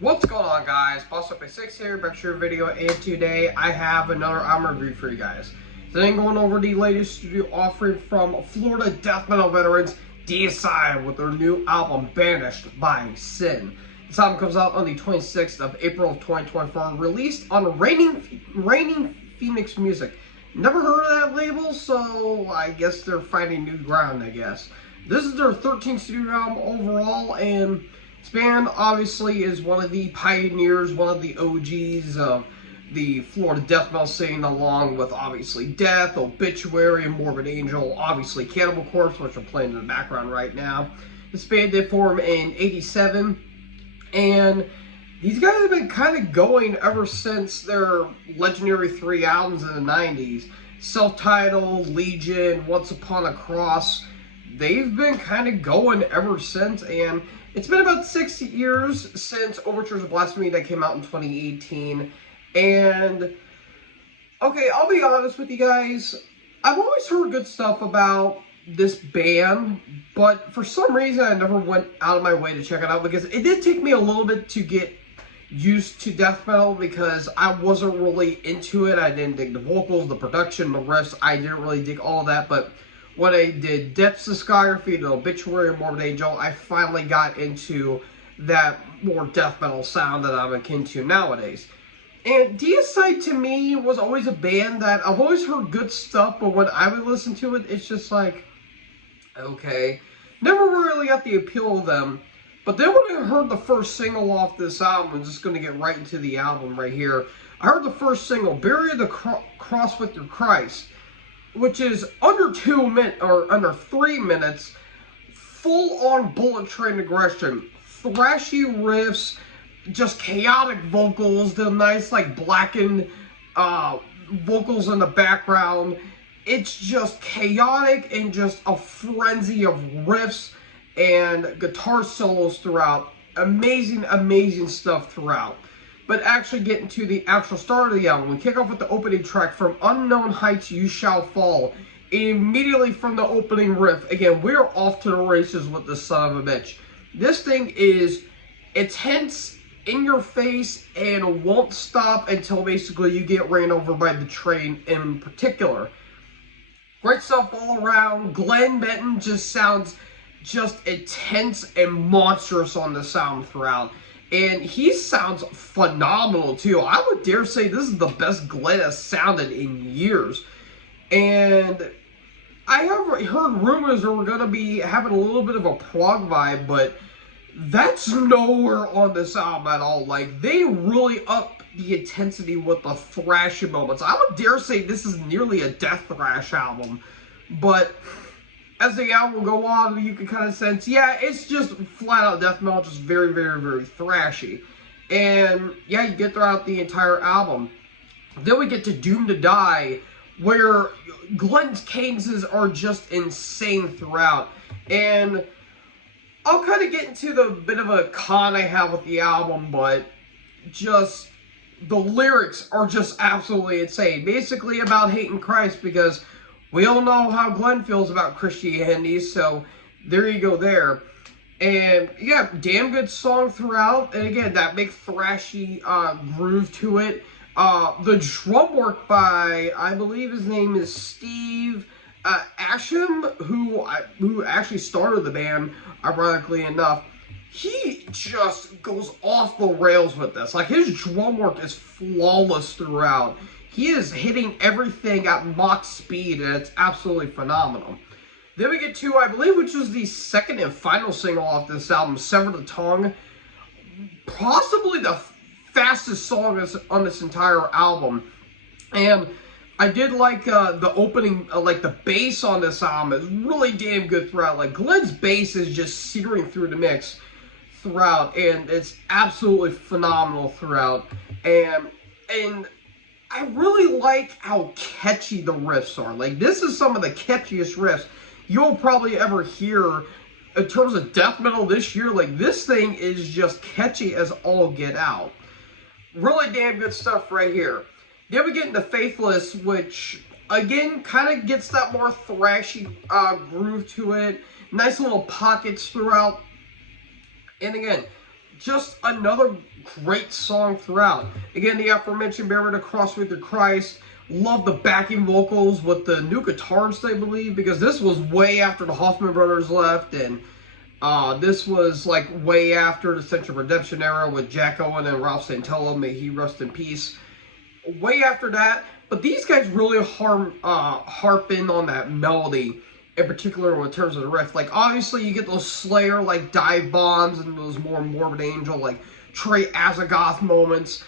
What's going on, guys? Boss6 here, back to your video, and today I have another album review for you guys. Today I'm going over the latest studio offering from Florida death metal veterans Deicide with their new album Banished by Sin. This album comes out on the 26th of April of 2024, released on Raining Phoenix Music. Never heard of that label, so I guess they're finding new ground, I guess. This is their 13th studio album overall, and this band obviously is one of the pioneers, one of the OGs of the Florida death metal scene, along with obviously Death, Obituary, and Morbid Angel, obviously Cannibal Corpse, which I'm playing in the background right now. This band did form in '87, and these guys have been kind of going ever since their legendary 3 albums in the 90s. Self-Titled, Legion, Once Upon a Cross. They've been kind of going ever since, and it's been about 6 years since Overtures of Blasphemy that came out in 2018. And, okay, I'll be honest with you guys, I've always heard good stuff about this band, but for some reason I never went out of my way to check it out, because it did take me a little bit to get used to death metal, because I wasn't really into it. I didn't dig the vocals, the production, the riffs. I didn't really dig all of that, but when I did Death's discography, the Obituary, and Morbid Angel, I finally got into that more death metal sound that I'm akin to nowadays. And Deicide to me was always a band that I've always heard good stuff, but when I would listen to it, it's just like, okay. Never really got the appeal of them. But then when I heard the first single off this album, I'm just going to get right into the album right here. I heard the first single, Bury the Cross with Your Christ, which is under 2 minutes, or under 3 minutes, full-on bullet train aggression, thrashy riffs, just chaotic vocals, the nice like blackened vocals in the background. It's just chaotic and just a frenzy of riffs and guitar solos throughout. Amazing, amazing stuff throughout. But actually getting to the actual start of the album, we kick off with the opening track, From Unknown Heights You Shall Fall. Immediately from the opening riff, again, we're off to the races with this son of a bitch. This thing is intense, in your face, and won't stop until basically you get ran over by the train in particular. Great stuff all around. Glenn Benton just sounds just intense and monstrous on the sound throughout. And he sounds phenomenal too. I would dare say this is the best Glenn has sounded in years. And I have heard rumors that we're going to be having a little bit of a prog vibe, but that's nowhere on this album at all. Like, they really up the intensity with the thrashy moments. I would dare say this is nearly a death thrash album. But as the album will go on, you can kind of sense, yeah, it's just flat out death metal, just very, very, very thrashy. And yeah, you get throughout the entire album. Then we get to Doom to Die, where Glenn's cadences are just insane throughout. And I'll kind of get into the bit of a con I have with the album, but just the lyrics are just absolutely insane. Basically about hating Christ, because we all know how Glenn feels about Christianity, so there you go there. And yeah, damn good song throughout. And again, that big thrashy groove to it. The drum work by, I believe his name is Steve Asham, who actually started the band, ironically enough. He just goes off the rails with this. Like, his drum work is flawless throughout. He is hitting everything at Mach speed, and it's absolutely phenomenal. Then we get to, I believe, which was the second and final single off this album, Sever the Tongue. Possibly the fastest song on this entire album. And I did like the opening, like the bass on this album is really damn good throughout. Like, Glenn's bass is just searing through the mix throughout, and it's absolutely phenomenal throughout. And I really like how catchy the riffs are. Like, this is some of the catchiest riffs you'll probably ever hear in terms of death metal this year. Like, this thing is just catchy as all get out. Really damn good stuff right here. Then we get into Faithless, which, again, kind of gets that more thrashy groove to it. Nice little pockets throughout. And again, just another great song throughout. Again, the aforementioned Bear to Cross with the Christ. Love the backing vocals with the new guitarist, I believe, because this was way after the Hoffman brothers left, and this was like way after the Central Redemption era with Jack Owen and Ralph Santella, may he rest in peace. Way after that, but these guys really harp in on that melody, in particular in terms of the riff. Like, obviously, you get those Slayer, like, dive bombs and those more Morbid Angel, like, Trey Azagoth moments.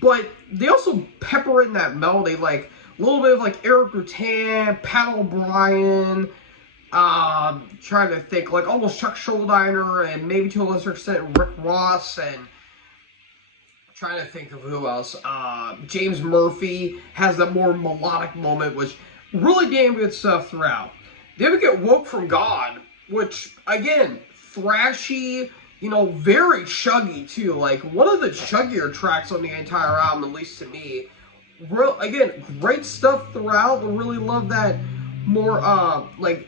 But they also pepper in that melody, like, a little bit of, like, Eric Rutan, Pat O'Brien, trying to think, like, almost Chuck Schuldiner, and maybe to a lesser extent, Rick Ross, and trying to think of who else. James Murphy has that more melodic moment, which really damn good stuff throughout. Then we get Woke from God, which, again, thrashy, you know, very chuggy, too. Like, one of the chuggier tracks on the entire album, at least to me. Again, great stuff throughout. I really love that more, like,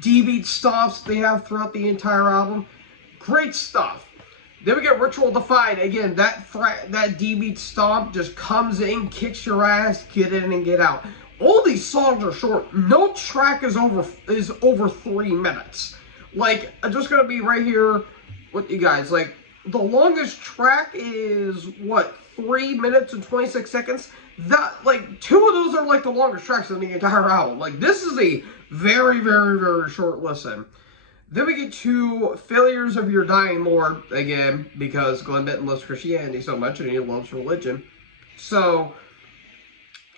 D-beat stops they have throughout the entire album. Great stuff. Then we get Ritual Defined. Again, that D-beat stomp just comes in, kicks your ass, get in and get out. All these songs are short. No track is over 3 minutes. Like, I'm just gonna be right here with you guys. Like, the longest track is what, 3 minutes and 26 seconds? That, like, 2 of those are like the longest tracks in the entire album. Like, this is a very, very, very short listen. Then we get to Failures of Your Dying Lord, again, because Glenn Benton loves Christianity so much and he loves religion. So,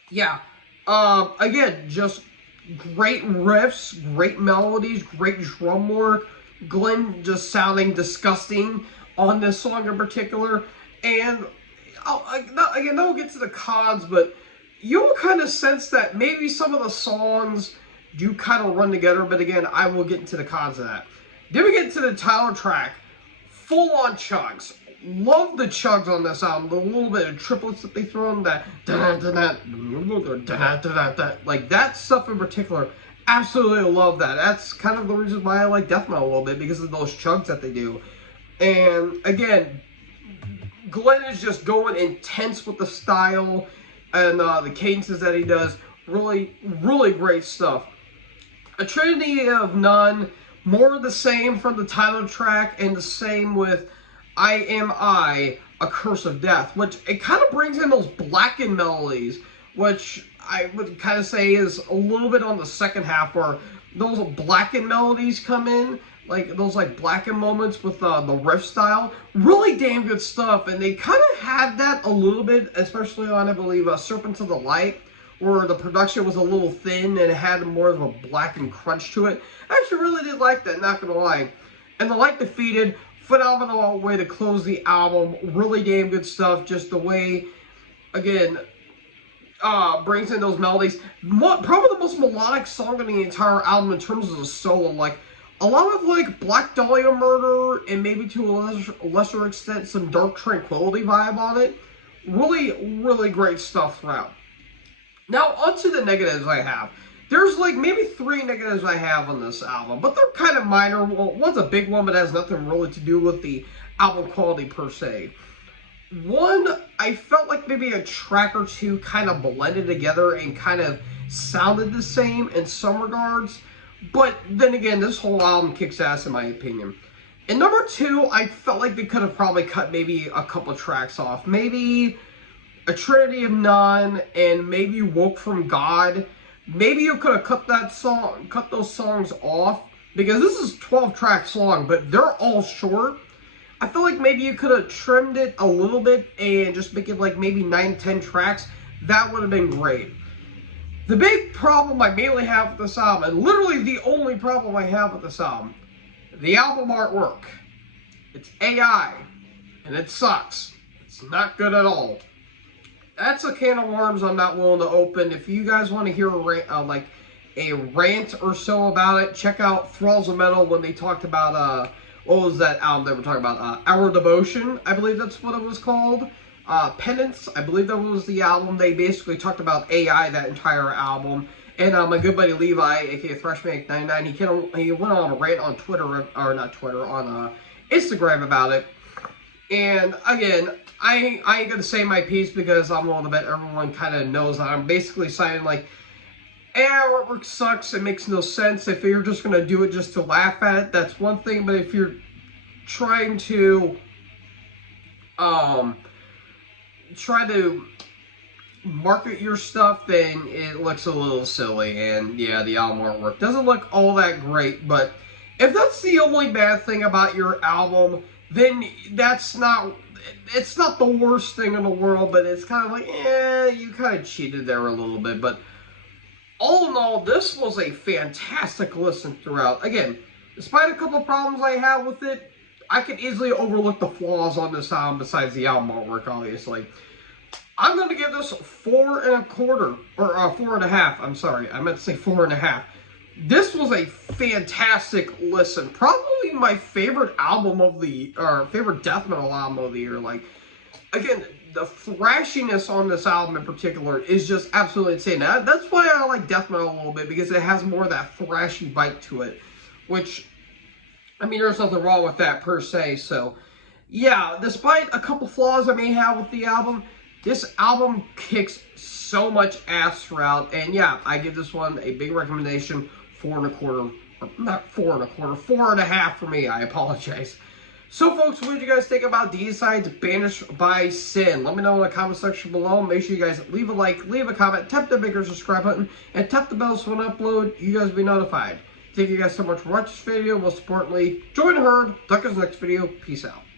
yeah. Again, just great riffs, great melodies, great drum work. Glenn just sounding disgusting on this song in particular. And, again, we'll get to the cons, but you'll kind of sense that maybe some of the songs do kind of run together, but again, I will get into the cons of that. Then we get to the title track, full-on chugs. Love the chugs on this album, the little bit of triplets that they throw in, that like that stuff in particular, absolutely love that. That's kind of the reason why I like death metal a little bit, because of those chugs that they do. And again, Glenn is just going intense with the style and the cadences that he does. Really, really great stuff. A Trinity of None, more of the same from the title track, and the same with I Am I, A Curse of Death, which it kind of brings in those blackened melodies, which I would kind of say is a little bit on the second half, where those blackened melodies come in, like those like blackened moments with the riff style. Really damn good stuff, and they kind of had that a little bit, especially on, I believe, Serpents of the Light, where the production was a little thin and it had more of a blackened crunch to it. I actually really did like that, not gonna lie. And The Light Defeated, phenomenal way to close the album. Really damn good stuff. Just the way, again, brings in those melodies. Probably the most melodic song on the entire album in terms of the solo. Like, a lot of like Black Dahlia Murder, and maybe to a lesser extent some Dark Tranquility vibe on it. Really, really great stuff throughout. Now, onto the negatives I have. There's like maybe 3 negatives I have on this album, but they're kind of minor. Well, one's a big one, but has nothing really to do with the album quality per se. One, I felt like maybe a track or two kind of blended together and kind of sounded the same in some regards. But then again, this whole album kicks ass in my opinion. And number 2, I felt like they could have probably cut maybe a couple tracks off. Maybe A Trinity of None, and maybe Woke from God. Maybe you could have cut those songs off, because this is 12 tracks long, but they're all short. I feel like maybe you could have trimmed it a little bit and just make it like maybe 9-10 tracks. That would have been great. The big problem I mainly have with this album, and literally the only problem I have with this album, the album artwork. It's AI, and it sucks. It's not good at all. That's a can of worms I'm not willing to open. If you guys want to hear a rant or so about it, check out Thralls of Metal when they talked about, what was that album they were talking about? Our Devotion, I believe that's what it was called. Penance, I believe that was the album. They basically talked about AI, that entire album. And my good buddy Levi, aka Thrashmaniac99, he went on a rant on Twitter, or not Twitter, on Instagram about it. And again, I ain't gonna say my piece because I'm willing to bet everyone kind of knows that I'm basically saying like, artwork sucks, it makes no sense. If you're just gonna do it just to laugh at it, that's one thing. But if you're trying to try to market your stuff, then it looks a little silly. And yeah, the album artwork doesn't look all that great. But if that's the only bad thing about your album, then it's not the worst thing in the world. But it's kind of like, you kind of cheated there a little bit. But all in all, this was a fantastic listen throughout. Again, despite a couple problems I have with it, I could easily overlook the flaws on this album besides the album artwork, obviously. I'm going to give this 4.25, or 4.5. I'm sorry, I meant to say 4.5. This was a fantastic listen. Probably my favorite album of the, or favorite death metal album of the year. Like, again, the thrashiness on this album in particular is just absolutely insane. That's why I like death metal a little bit, because it has more of that thrashy bite to it. Which, I mean, there's nothing wrong with that per se. So, yeah, despite a couple flaws I may have with the album, this album kicks so much ass throughout. And yeah, I give this one a big recommendation. 4.25, not 4.25, 4.5 for me. I apologize. So, folks, what did you guys think about Deicide's Banished by Sin? Let me know in the comment section below. Make sure you guys leave a like, leave a comment, tap the bigger subscribe button, and tap the bell so when I upload, you guys will be notified. Thank you guys so much for watching this video. Most importantly, join the herd. Talk to us next video. Peace out.